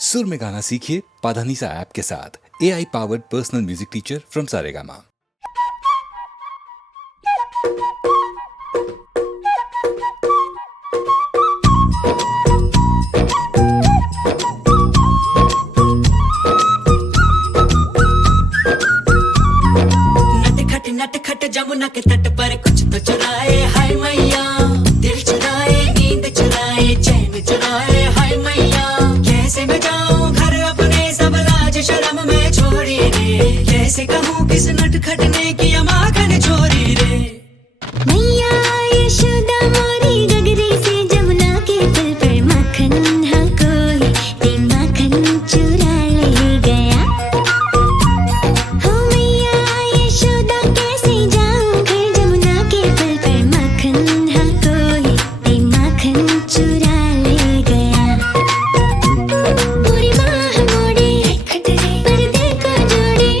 सुर में गाना सीखिए पाधानीसा ऐप के साथ। AI powered personal music teacher from Saregama. नटखट जमुना के तट पर कुछ तो चुराए हाय मैया, दिल चुराए, नींद चुराए, चैन चुराए हाय मैया। कैसे मैं जाऊं घर अपने, सब लाज शर्म में छोड़ी रे। कैसे कहूँ किस नटखट ने किया माखन चोरी रे। मैया यशोदा मोरी गगरी से जमुना के पुल पर माखन हाँ कोई ते माखन चुरा ले गया। हो मैया यशोदा कैसे जाऊं घर जमुना के पुल पर माखन हाँ कोई ते माखन चुरा ले गया। पूरी माह मोड़ी पर्दे को जोड़ी,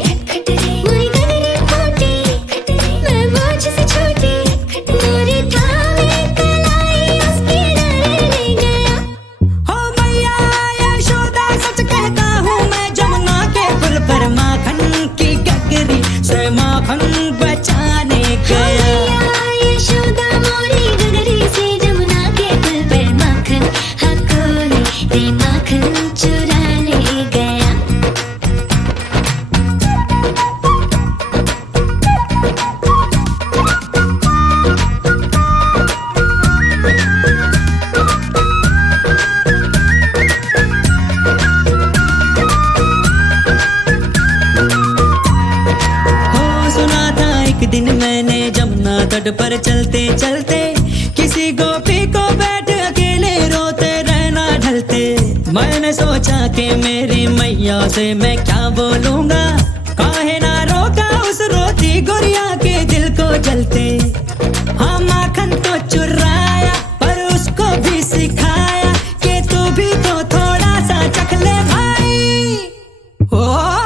मोरी गगरी फूटी मैं बोझ से छोटी। मोरी थामे कलाई उसके डाले ले गया। हो मैया यशोदा सच कहता हूँ मैं, जमुना के पुल पर माखन की गगरी से माखन बचाने गया। मैया यशोदा मोरी गगरी से जमुना के पुल पर माखन हाँ कोई ते माखन चुरा ले गया। हो सुना था एक दिन मैंने जमुना तट पर चलते चलते, किसी गोपी को बैठ अकेले रोते रहना ढलते। मैंने सोचा कि मेरी मैया से मैं क्या बोलूंगा, काहे ना रोका उस रोती गुड़िया के दिल को जलते। हाँ माखन तो चुराया पर उसको भी सिखाया कि तू भी तो थोड़ा सा चख ले भाई। ओ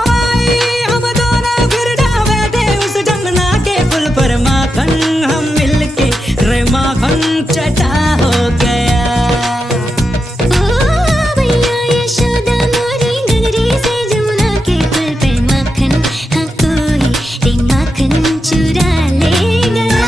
भाई हम दोनों फिर जा बैठे उस जमुना के पुल पर, माखन हम मिलके रे माखन चटा हो गया। ओ मैया यशोदा मोरी गगरी से जमुना के पुल पर माखन हाँ कोई ते माखन चुरा ले गया।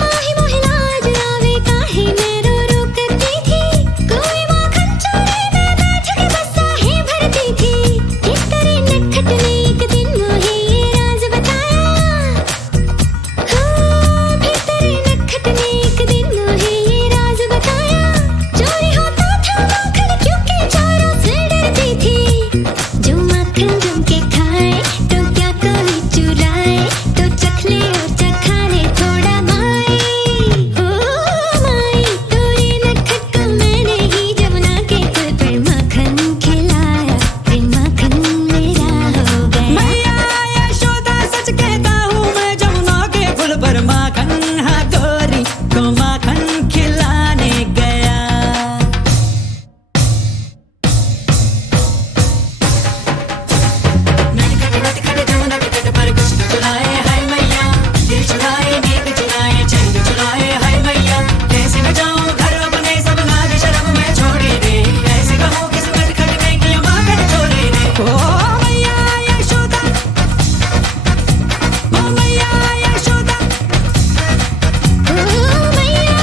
माही मोहे लाज आवे काहे मैं रो रो करती थी। कोई माखन चोरी में बैठ के बस आहे भरती थी। किस तरह नटखट ने एक दिन मोहे ये राज बताया। फिर तरह नटखट ने एक दिन मोहे ये राज बताया। चोरी होता था माखन क्योंकि चोरों से डरती थी। जो माखन जम के खाए तो क्या कोई चुराए, तो चख ले और चखा ले थोड़ा माई। ओ माई तोरे नटखट को मैंने ही जमुना के पुल पर माखन खिलाया, फिर माखन मेरा हो गया। मैया यशोदा सच कहता हूँ मैं, जमुना के पुल पर माखन हाँ गोरी को माखन खिलाने गया। नटखट जमुना के तट पर कुछ तो चुराए हाय मैया, दिल चुराए, नींद चुराए, चैन चुराए हाय मैया। कैसे मैं जाऊं घर अपने, सब लाज शर्म में छोड़ी रे। कैसे कहूँ किस नटखट ने किया माखन चोरी रे। ओ मैया यशोदा, ओ मैया यशोदा, ओ मैया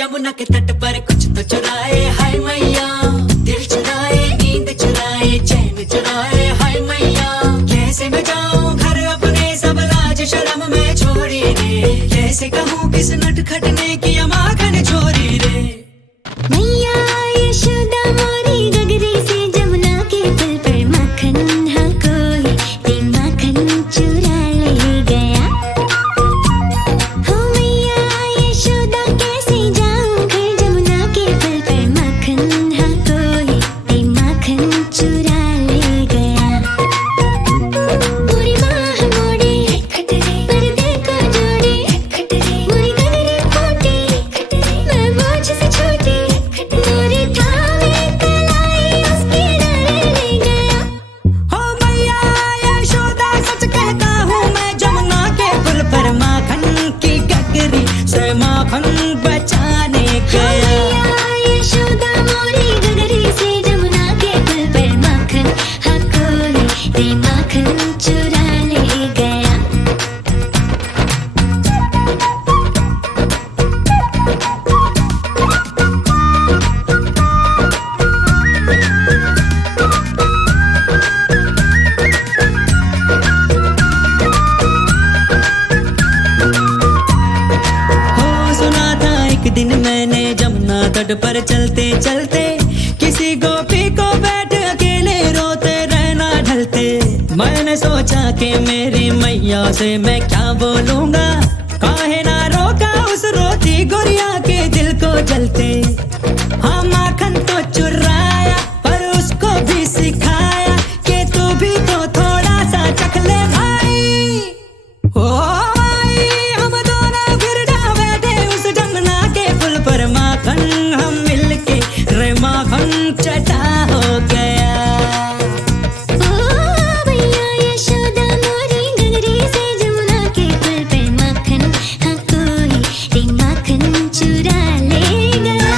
यमुना के तट पर कुछ तो चुराए हाय मैया, दिल चुराए, नींद चुराए, चैन चुराए हाय मैया। कैसे मैं जाऊं घर अपने, सब लाज शर्म में छोड़ी रे। कैसे कहूँ किस नटखट ने किया माखन चोरी रे। मैया यशोदा मोरी गगरी से जमुना के पुल पर माखन हाँ कोई ते माखन चुरा ले गया। हो मैया यशोदा कैसे जाऊं घर, जमुना के पुल पर माखन हाँ कोई ते माखन चुरा ले गया। पूरी बाह मोड़ी पर्दे को जोड़ी, मोरी गगरी फूटी मैं बोझ से छोटी। मोरी थामे कलाई उसकी डर ले गया। हो मैया यशोदा सच कहता हूँ मैं, जमुना के पुल पर माखन की गगरी से माखन बचाने गया। मैया यशोदा मोरी गगरी से जमुना के पुल पर माखन हाँ कोई ते माखन चुरा ले गया। हो सुना था एक दिन मैंने जमुना तट पर चलते चलते, किसी गोपी को बैठ अकेले रोते रहना ढलते। मैंने सोचा कि मेरी मैया से मैं क्या बोलूंगा, काहे ना रोका उस रोती गुड़िया के दिल को जलते। हाँ माखन तो चुराया पर उसको भी सिखाया कि तू भी तो थोड़ा सा चख ले भाई। ओ भाई हम दोनों फिर जा बैठे उस जमुना के पुल पर, माखन हम मिलके रे माखन चटा हो गया। ओ मैया यशोदा मोरी गगरी से जमुना के पुल पर माखन हाँ कोई ते माखन चुरा ले गया।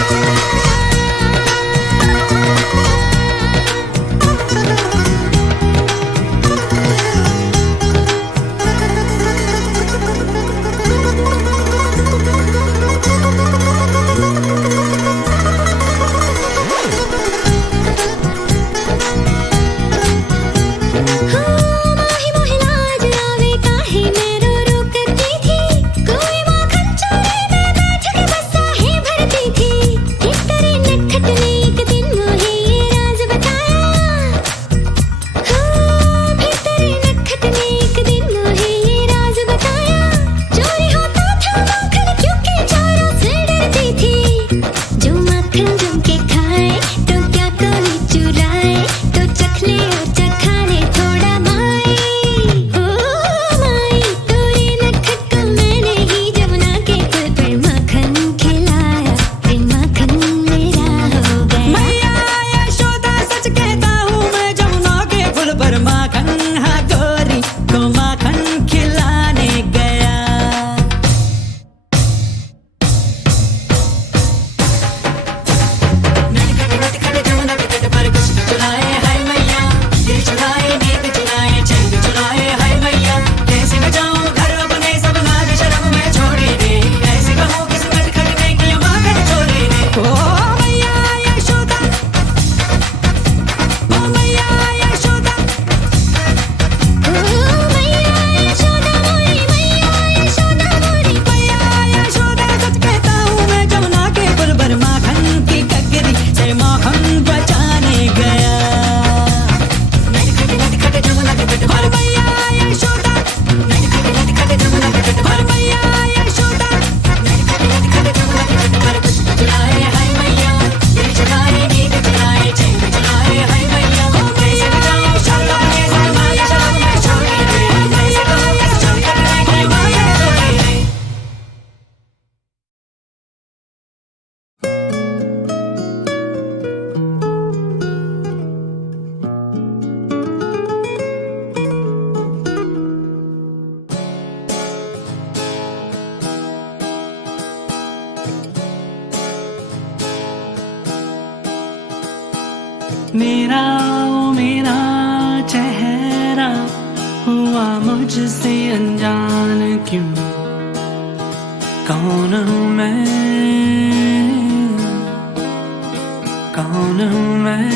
मेरा ओ मेरा चेहरा हुआ मुझसे अनजान क्यों? कौन हूँ मैं, कौन हूँ मैं?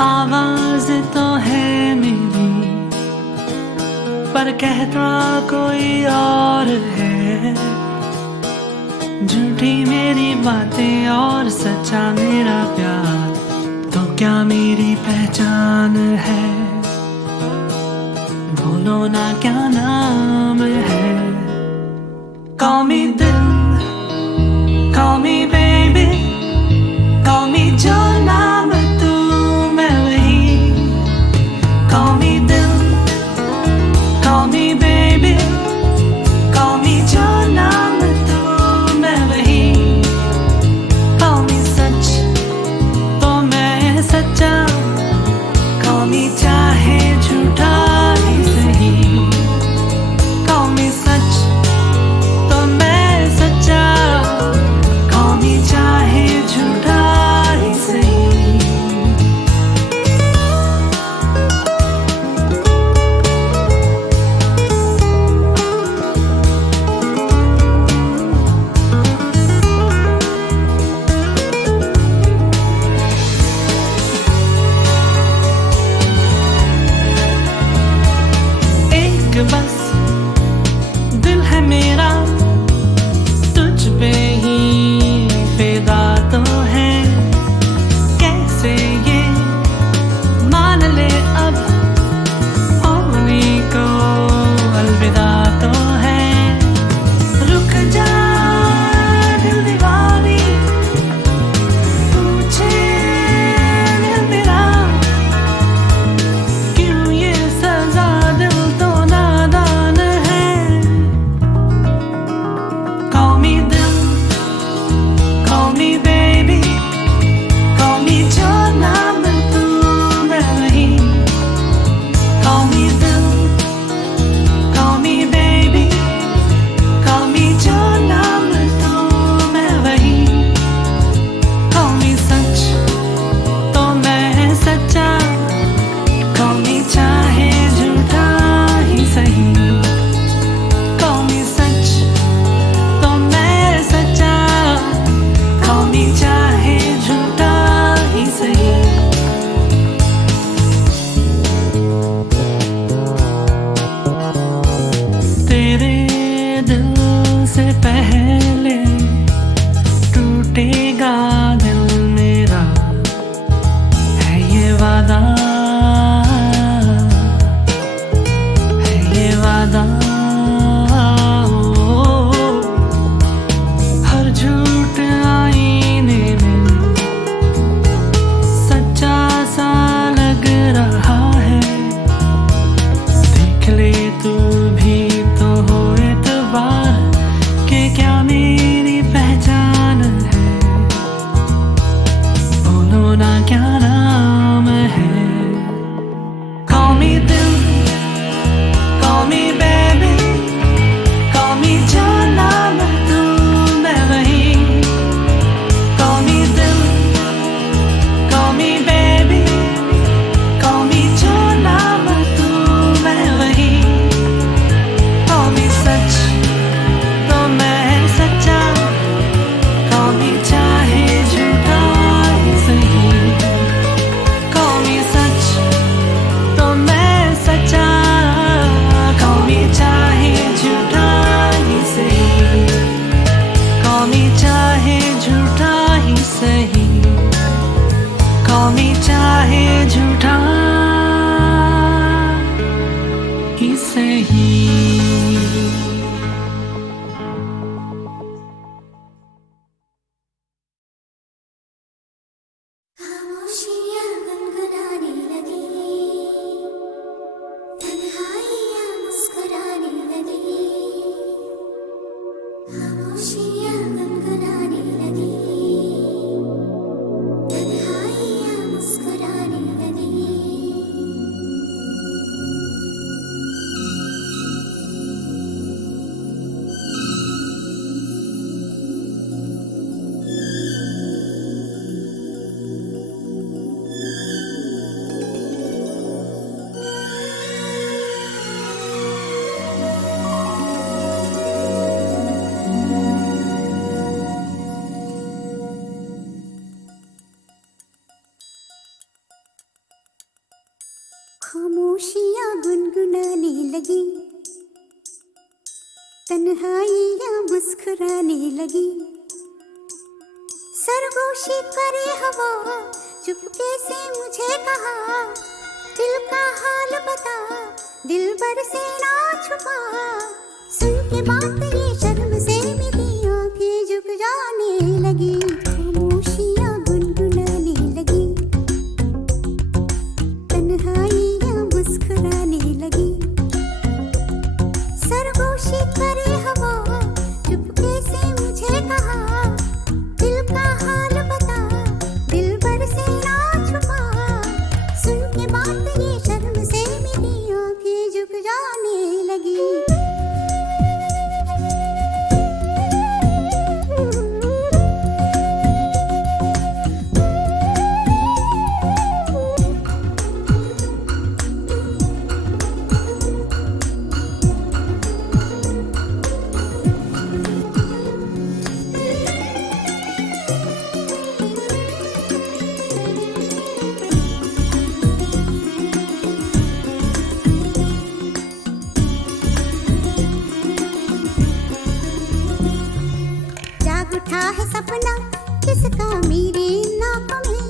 आवाज तो है मेरी पर कहता कोई और है। झूठी मेरी बातें और सच्चा मेरा प्यार, तो क्या मेरी पहचान है? बोलो ना क्या नाम है? Call me दिल, call me baby, call me जो नाम तू मैं वही। Call me दिल, call me baby, call me जो नाम तू मैं वही। Call me सच तो मैं सच्चा, call me चाहे झूठा ही सही। Call me सच तो मैं सच्चा, call me चाहे झूठा ही सही। एक बस दिल है मेरा, तुझ पे ही फिदा तो है। कैसे ये मान ले अब, होने को अलविदा तो है। रुक जा दिल दीवानी, पूछे दिल मेरा, क्यों ये सजा? दिल तो नादान है। Call me दिल, call me baby, call me जो नाम तू मैं वही। Call me दिल, call me baby, call me जो नाम तू मैं वही। Call me सच तो मैं सच्चा, call me चाहे झूठा ही सही। Call me सच तो मैं सच्चा, call me चाहे झूठा ही सही। तेरे दिल से पहले टूटेगा दिल मेरा, है ये वादा, है ये वादा। हर झूठ आईने में सच्चा सा लग रहा है। देख ले तू भी तो हो एतबार, कि क्या मेरी पहचान है? बोलो ना क्या नाम है? Call me दिल, call me baby, call me जो नाम तू मैं वही। Call me दिल, call me baby, call me जो नाम तू मैं वही। Call me सच तो मैं सच्चा, call me चाहे झूठा ही सही। Call me सच तो मैं सच्चा, call me चाहे झूठा ही सही। Call me चाहे झूठा ही सही, call me चाहे झूठा ही सही। खामोशियाँ गुनगुनाने लगी, तन्हाइयाँ मुस्कुराने लगी। खामोशियाँ गुनगुनाने लगी, तन्हाइयाँ मुस्कुराने लगी। खामोशियाँ गुनगुनाने लगी, तन्हाइयाँ मुस्कुराने लगी। सरगोशी करे हवा, चुपके से मुझे कहा, दिल का हाल बता, दिल भर से ना छुपा। सुन के बात ये शर्म से मेरी आंखें झुक जाने लगी, खामोशियाँ गुनगुनाने लगी, तन्हाइयाँ मुस्कुराने लगी। सरगोशी करे हवा, चुपके से मुझे कहा, दिल का हाल बता, दिल भर से ना छुपा। सुन के बात ये शर्म से मेरी आंखें झुक जाने लगी। उठा है सपना किसका मेरे नाकों में,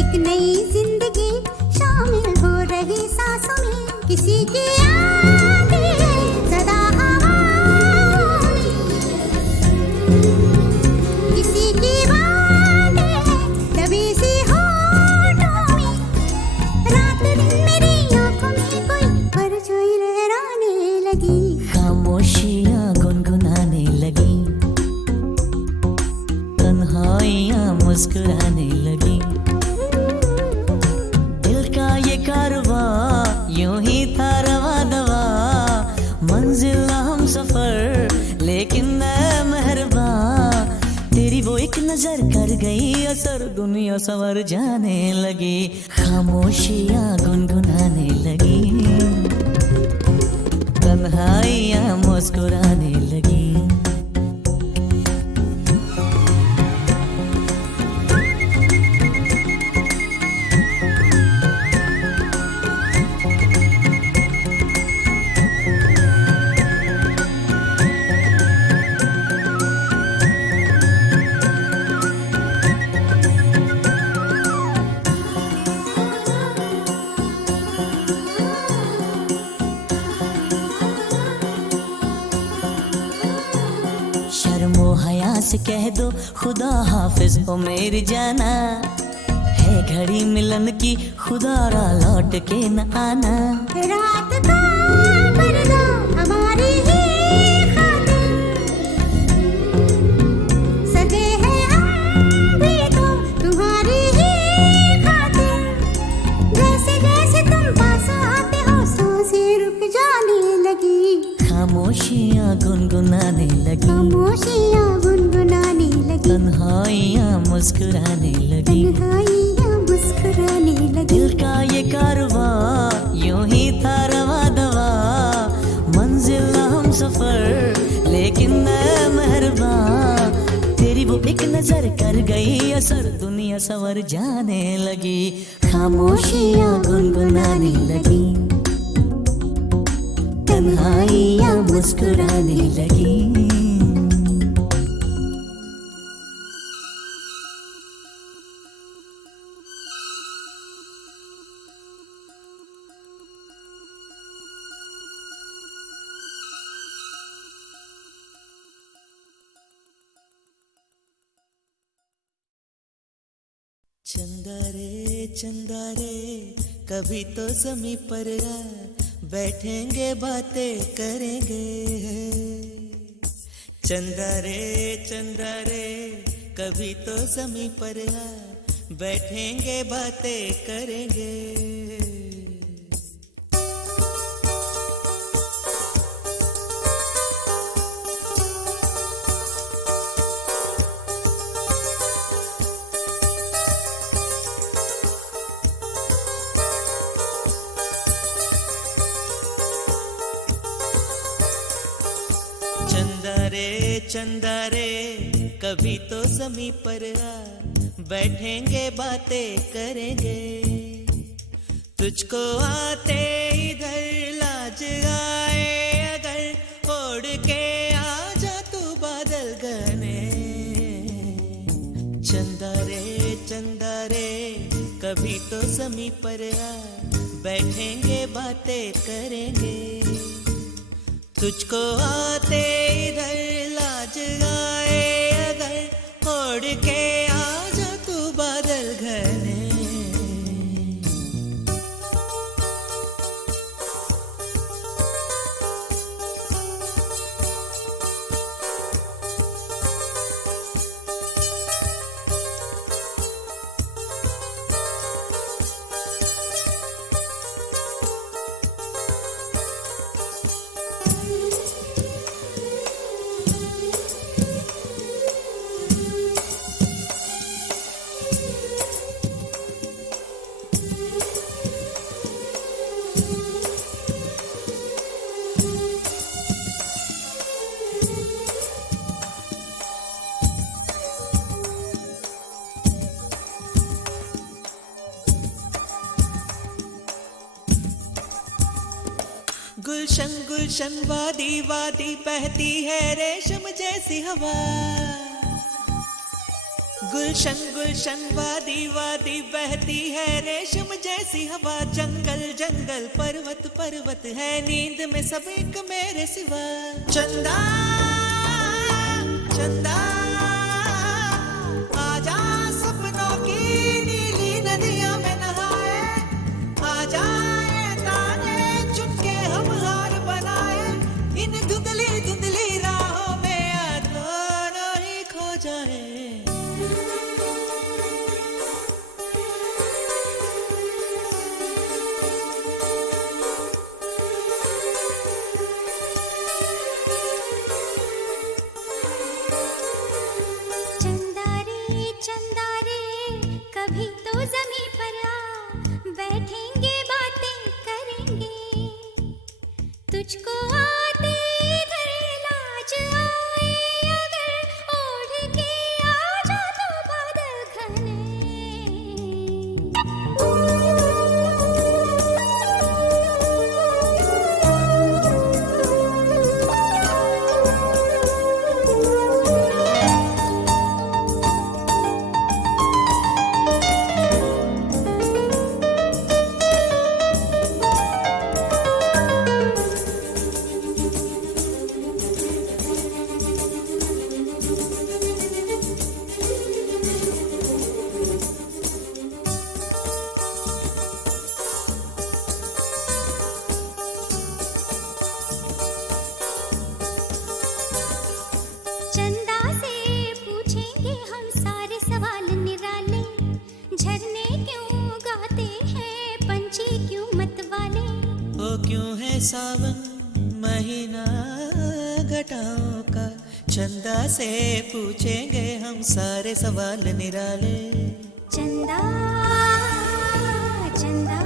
एक नई जिंदगी शामिल हो रही सांसों में। किसी की आती है सदा हवाओं में, किसी की बातें है दबी सी होठों में। रात दिन मेरी आंखों में कोई परछाई लहराने लगी, खामोशियाँ गुनगुनाने लगी, तन्हाइयाँ मुस्कुराने लगी। दिल का ये कारवां यूं ही था रवा दवा, मंजिल ना हम सफर लेकिन मैं मेहरबान। तेरी वो एक नजर कर गई असर, दुनिया संवर जाने लगी, खामोशियाँ गुनगुनाने लगी, तन्हाइयाँ मुस्कुराने लगी। शर्मो हया से कह दो खुदा हाफिज ओ मेरी जाना, है घड़ी मिलन की खुदा रा लौट के न आना। रात का पर्दा हमारी ही खातिर, सजे हैं हम भी तो तुम्हारी ही खातिर। जैसे जैसे तुम पास आते हो सांसें रुक जाने लगी, खामोशियाँ गुनगुनाने लगी, खामोशियाँ गुनगुनाने लगी, तन्हाइयाँ मुस्कुराने लगी। तन्हाइयाँ मुस्कुराने लगी। दिल का ये कारवां यूं ही था रवा दवा, मंजिल ना हम सफर लेकिन मैं मेहरबान। तेरी वो एक नजर कर गई असर, दुनिया संवर जाने लगी, खामोशियाँ गुनगुनाने लगी, तन्हाइयाँ मुस्कुराने लगी। चंदा रे कभी तो ज़मीं पर आ, बैठेंगे बातें करेंगे। चंदा रे कभी तो ज़मीं पर आ, बैठेंगे बातें करेंगे। चंदा रे कभी तो ज़मीं पर आ, बैठेंगे बातें करेंगे। तुझको आते इधर लाज आए अगर ओढ़ के आ जा तू बादल घने। चंदा रे कभी तो ज़मीं पर आ, बैठेंगे बातें करेंगे। तुझको आते इधर लाज आए अगर ओढ़ के आ जा तू बादल घने। गुलशन गुलशन वादी वादी बहती है रेशम जैसी हवा। गुलशन गुलशन वादी वादी बहती है रेशम जैसी हवा। जंगल जंगल पर्वत पर्वत है नींद में सब एक मेरे सिवा। चंदा चंदा आजा सपनों की नीली नदियों में नहाए। आजा ये ताने चुनके हम हार बनाए। इन धुंधली धुंधली राहों में दोनों ही खो जाए। चंदा रे कभी तो ज़मीं पर आ, बैठेंगे बातें करेंगे। तुझको आते इधर लाज आए अगर ओढ़ के आ जा तू बादल घने। चंदा से पूछेंगे हम सारे सवाल निराले। झरने क्यों गाते हैं पंछी क्यों मतवाले। वो क्यों है सावन महीना घटाओं का। चंदा से पूछेंगे हम सारे सवाल निराले। चंदा चंदा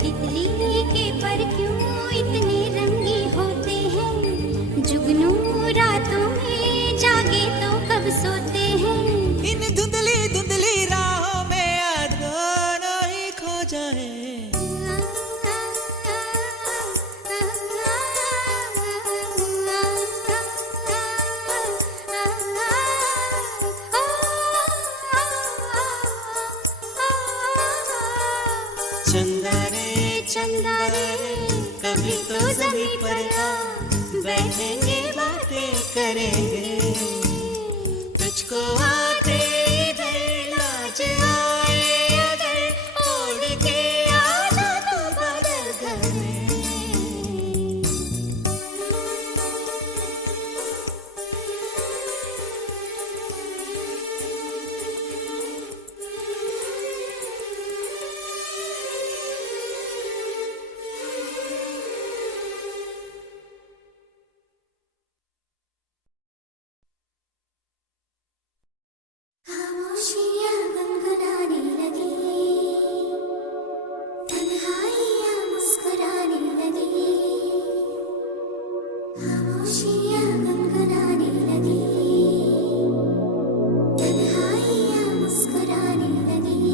तितली के पर क्यों इतने रंगी होते हैं। जुगनू रातों में जागे तो कब सोते हैं। इन धुंधली धुंधली राहों में दोनों ही खो जाए। चंदा रे कभी तो ज़मीं पर आ, बैठेंगे बातें करेंगे। तुझको आते इधर लाज आए अगर ओढ़ के आ जा तू बादल घने। खामोशियाँ गुनगुनाने लगी, तन्हाइयाँ मुस्कुराने लगी। खामोशियाँ गुनगुनाने लगी, तन्हाइयाँ मुस्कुराने लगी।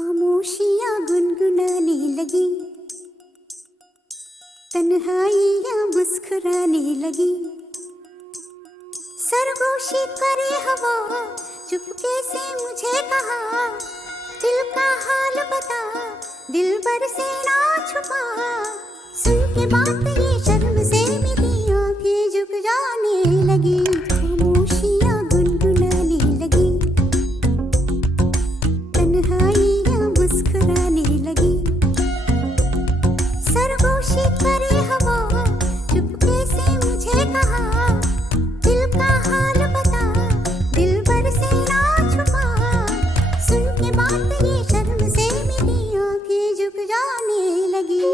खामोशियाँ गुनगुनाने लगी, तन्हाइयाँ मुस्कुराने लगी। सरगोशी करे हवा, चुपके से मुझे कहा, दिल का हाल बता, दिल भर से ना छुपा। सुन के बात ये शर्म से मेरी आंखें झुक जाने लगी। खामोशियाँ गुनगुनाने लगी, तन्हाइयाँ मुस्कुराने लगी। सरगोशी करे हवा, चुपके से मुझे कहा, दिल का हाल बता, दिल भर से ना छुपा। सुन के बात ये शर्म से मेरी आंखें झुक जाने लगी।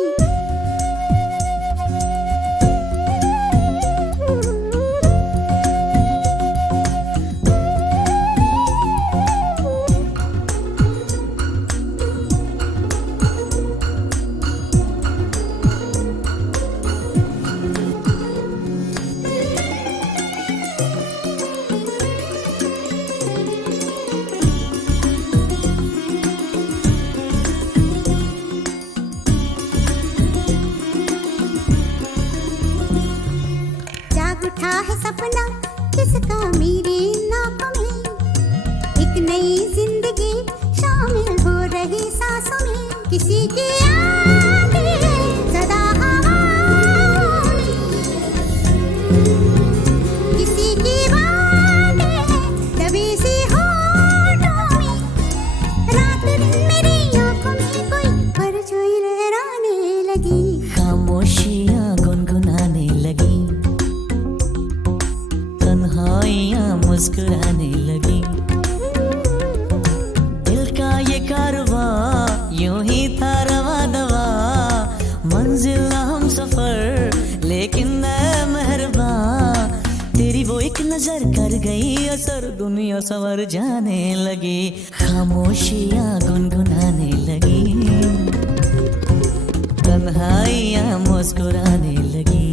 जाग उठा है सपना किसका मेरे नाक में, एक नई जिंदगी शामिल हो रही सांसों में। किसी की आंधी है सदा हवाओं में, किसी की बातें हैं दबी सी होठों में। रात दिन मेरी आंखों में कोई परछाई लहराने लगी। खामोशियाँ गुनगुनाने लगी, तन्हाइयाँ मुस्कुराने लगी। दिल का ये कारवां यूं ही था रवा दवा, मंजिल ना हम सफर लेकिन मैं मेहरबान। तेरी वो एक नजर कर गई असर, दुनिया संवर जाने लगी। खामोशियाँ गुनगुनाने लगी, तन्हाइयाँ मुस्कुराने लगी।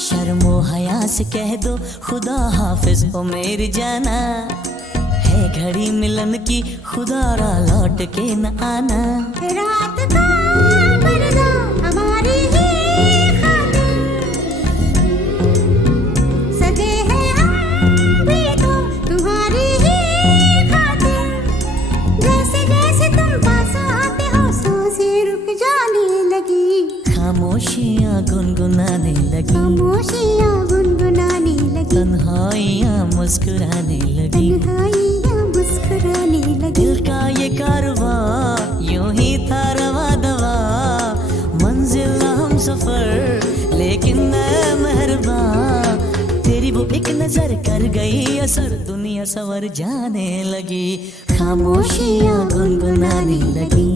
शर्मो हया से कह दो खुदा हाफिज ओ मेरी जाना, है घड़ी मिलन की खुदा रा लौट के न आना। रात का पर्दा हमारी ही खातिर, सजे हैं हम भी तो तुम्हारी ही खातिर। जैसे जैसे तुम पास आते हो सांसें रुक जाने लगी। खामोशियाँ गुनगुनाने लगी, खामोशियाँ गुनगुनाने लगी, तन्हाइयाँ मुस्कुराने लगी। तन्हाइयाँ मुस्कुराने लगी। दिल का ये कारवां यूं ही था रवा दवा, मंजिल ना हम सफर लेकिन मैं मेहरबान। तेरी वो एक नजर कर गई असर, दुनिया संवर जाने लगी। खामोशियाँ गुनगुनाने लगी,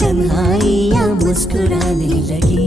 तन्हाइयाँ मुस्कुराने लगी।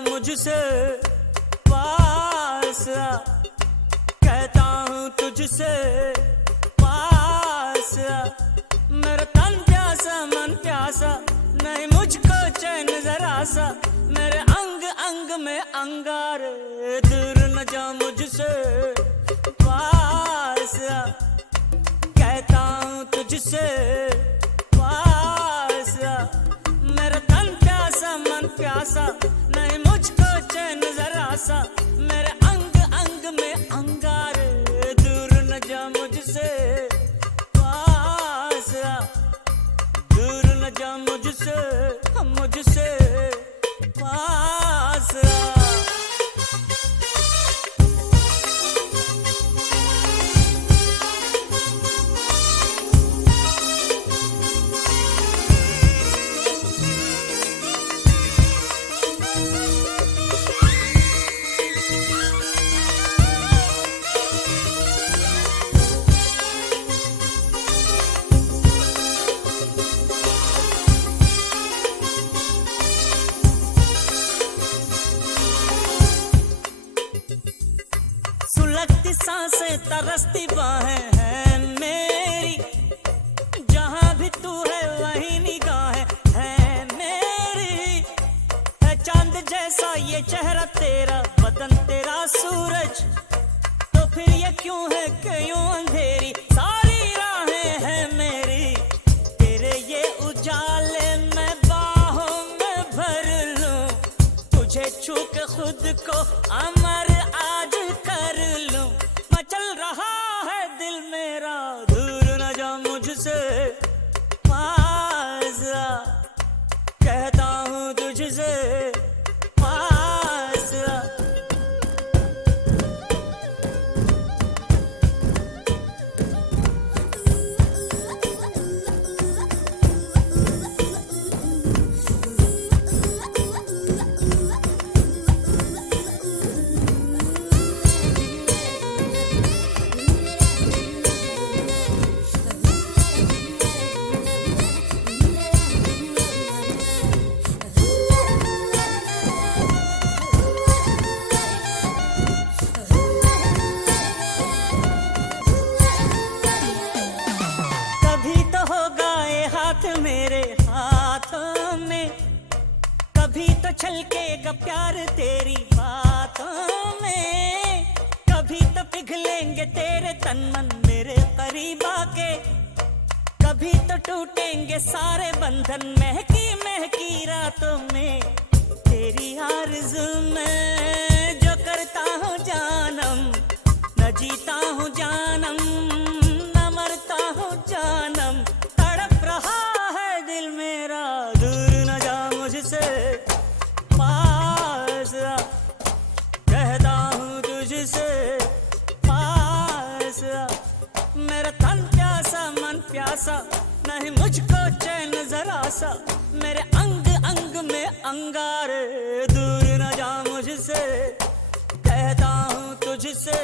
मुझसे पास आ, कहता हूँ तुझसे पास आ, मेरा तन प्यासा मन प्यासा, नहीं मुझको चैन जरा सा, मेरे अंग अंग में अंगारे, दूर न जा मुझसे पास आ, कहता हूँ तुझसे पास आ, मेरा तन प्यासा मन प्यासा, नहीं मुझको चैन जरा सा, मेरे अंग अंग में अंगारे, दूर न जा मुझसे पास आ, दूर न जा मुझसे मुझसे पास आ। सुलगती सांसें तरसती बाहें हैं मेरी, जहां भी तू है वहीं निगाहें है मेरी, है चांद जैसा ये चेहरा तेरा, बदन तेरा सूरज, तो फिर ये क्यों है कि यूं अंधेरी सारी राहें हैं मेरी, तेरे ये उजाले मैं बाहों में भर लूं, तुझे छू के खुद को अमर आज कर लूं, मचल रहा है दिल मेरा, दूर न जा मुझसे पास आ, कहता हूँ तुझसे पास आ। कभी तो होगा ये हाथ मेरे हाथों में, कभी तो छलकेगा प्यार तेरी बातों में, कभी तो पिघलेंगे तेरे तन मन मेरे करीब आके, कभी तो टूटेंगे सारे बंधन महकी महकी रातों में, तेरी आरज़ू में जो करता हूँ जानम, न जीता हूँ जानम न मरता हूँ जानम, तड़प रहा है दिल मेरा, दूर न जा मुझसे पास आ, कहता हूँ तुझसे पास आ, मेरा तन प्यासा मन प्यासा, नहीं मुझको चैन जरा सा, मेरे अंग अंग में अंगारे, दूर न जा मुझसे, कहता हूँ तुझसे,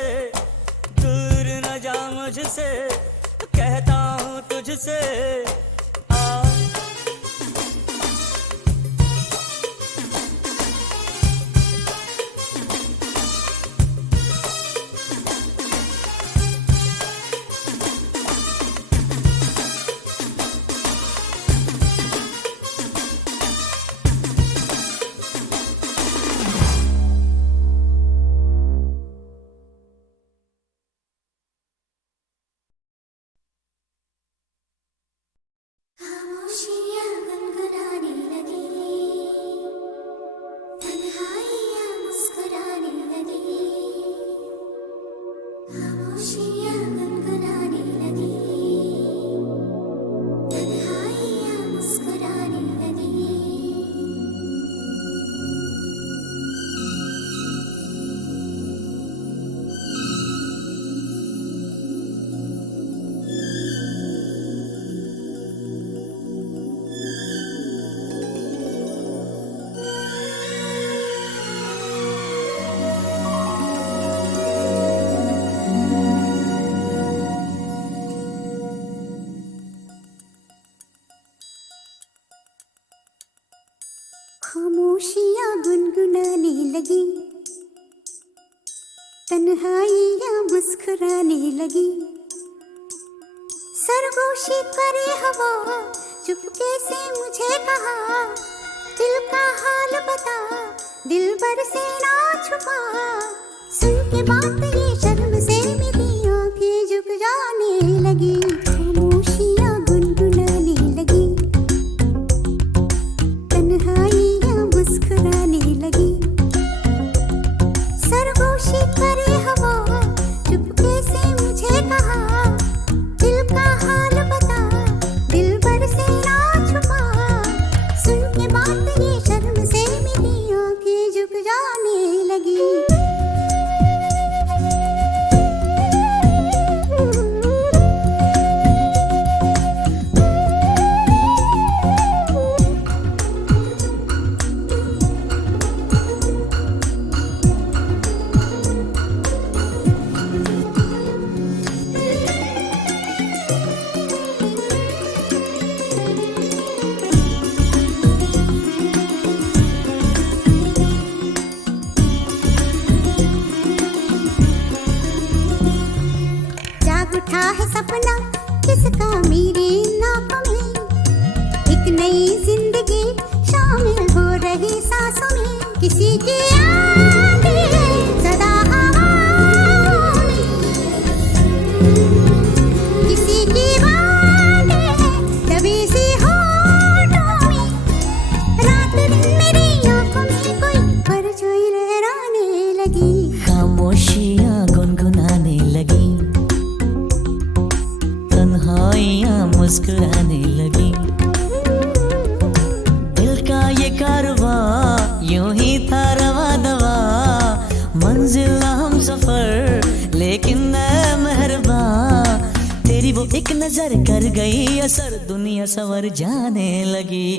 दूर न जा मुझसे, कहता हूँ तुझसे। लगी, तन्हाइयाँ मुस्कुराने लगी। सरगोशी करे हवा, चुपके से मुझे कहा, दिल का हाल बता, दिल भर से ना छुपा। सुन के बात ये शर्म से मेरी आंखें झुक जाने लगी, खामोशियाँ गुनगुनाने लगी, तन्हाइयाँ मुस्कुराने लगी। सरगोशी करे हवा, चुपके से मुझे कहा, दिल का हाल बता, दिल भर से ना छुपा। सुन के बात ये शर्म से मेरी आंखें झुक जाने लगी। उठा है सपना किसका मेरे नाक में, एक नई जिंदगी शामिल हो रही सांसों में। किसी की आंधी है सदा हवाओं में, किसी की बातें है दबी सी होठों में। रात दिन मेरी आंखों में कोई परछाई लहराने लगी, खामोशियाँ गुनगुनाने लगी, तन्हाइयाँ मुस्कुराने लगी। दिल का ये कारवां यूं ही था रवा दवा, मंजिल ना हम सफर लेकिन मैं मेहरबान। तेरी वो एक नजर कर गई असर, दुनिया सवर जाने लगी।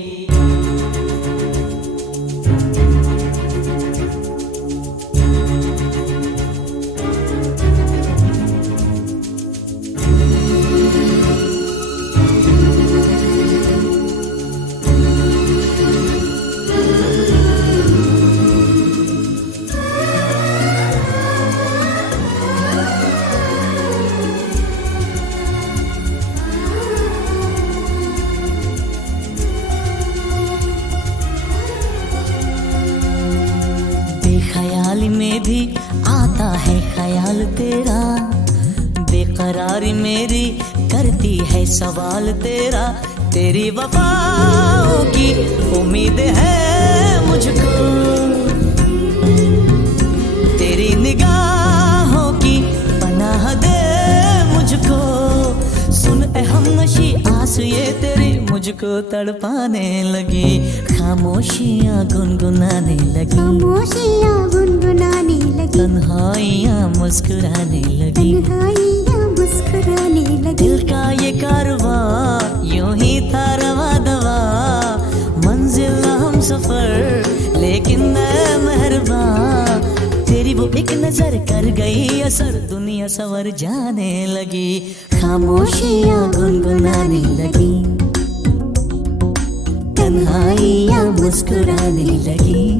बेख्याली में भी आता है ख्याल तेरा, बेकरारी मेरी करती है सवाल तेरा। तेरी वफाओं की उम्मीद है मुझको, तेरी निगाहों की पनाह दे मुझको। सुन ए हमनशी आस ये तेरी मुझको तड़पाने लगी, खामोशियाँ गुनगुनाने लगी, खामोशियाँ गुनगुनाने लगी, तन्हाइयाँ मुस्कुराने लगी। तन्हाइयाँ मुस्कुराने लगी। दिल का ये कारवां यूं ही था रवा दवा, मंजिल ना हम सफर लेकिन मैं मेहरबान। तेरी वो एक नजर कर गई असर, दुनिया सवर जाने लगी, खामोशियाँ गुनगुनाने लगी, तन्हाइयाँ मुस्कुराने लगी।